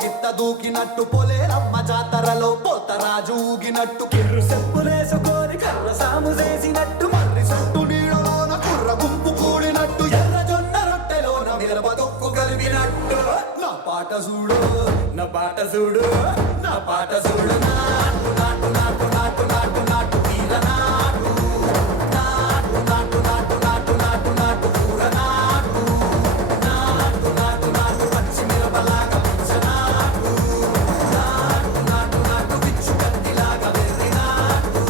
గిత్త దూకినట్టు పొలేరమ్మ జాతరలో పోతరాజు ఊగినట్టు కిర్రు చెప్పులేసుకొని కర్ర సాము చేసినట్టు మర్రి చుట్టూ నీడలోన కుర్ర గుంపు కూడినట్టు ఎర్ర జొన్న రొట్టెలోన మిరప తొక్కు కలిపినట్టు నా పాట చూడు నా పాట చూడు నా పాట చూడు నాటు నాటు నాటు నాటు నాటు నాటు తీర నాటు నాటు నాటు నాటు నాటు నాటు నాటు కూర నాటు నాటు నాటు నాటు పచ్చి మిరపలాగా పిచ్చ నాటు నాటు నాటు నాటు పిచ్చు కత్తిలాగా వెర్రి నాటు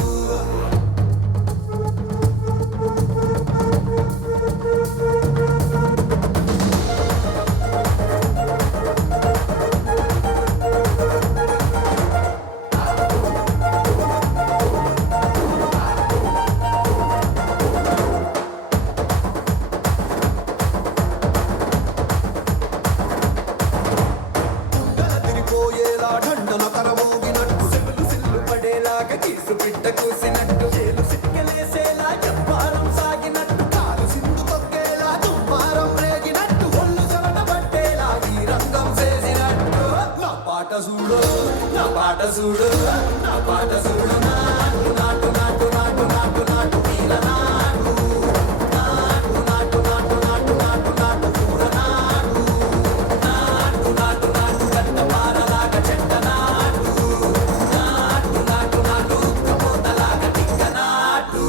తిరిపోయేలా ఢండన కరమోగినట్టు సిల్లు సిల్లు పడేలాగా కీసు పిట్ట కూసినట్టు చేలు సిక్కలేసేలా చెప్పారం సాగినట్టు కాలు సింధు తొక్కేలా దుమ్మారం రేగినట్టు ఒళ్ళు చెమట పట్టేలా ఈ రంగం చేసినట్టు నా పాట చూడు నా పాట చూడు నా పాట చూడు నాటు నాటు నాటు నాటు నాటు నాటు తీర నాటు నాటు నాటు నాటు నాటు నాటు నాటు కూర నాటు నాటు నాటు నాటు గంట పారలాగా చెట్ట నాటు నాటు నాటు నాటు ఉక్కపోతలాగా టిక్క నాటు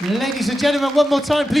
Ladies and gentlemen, one more time, please.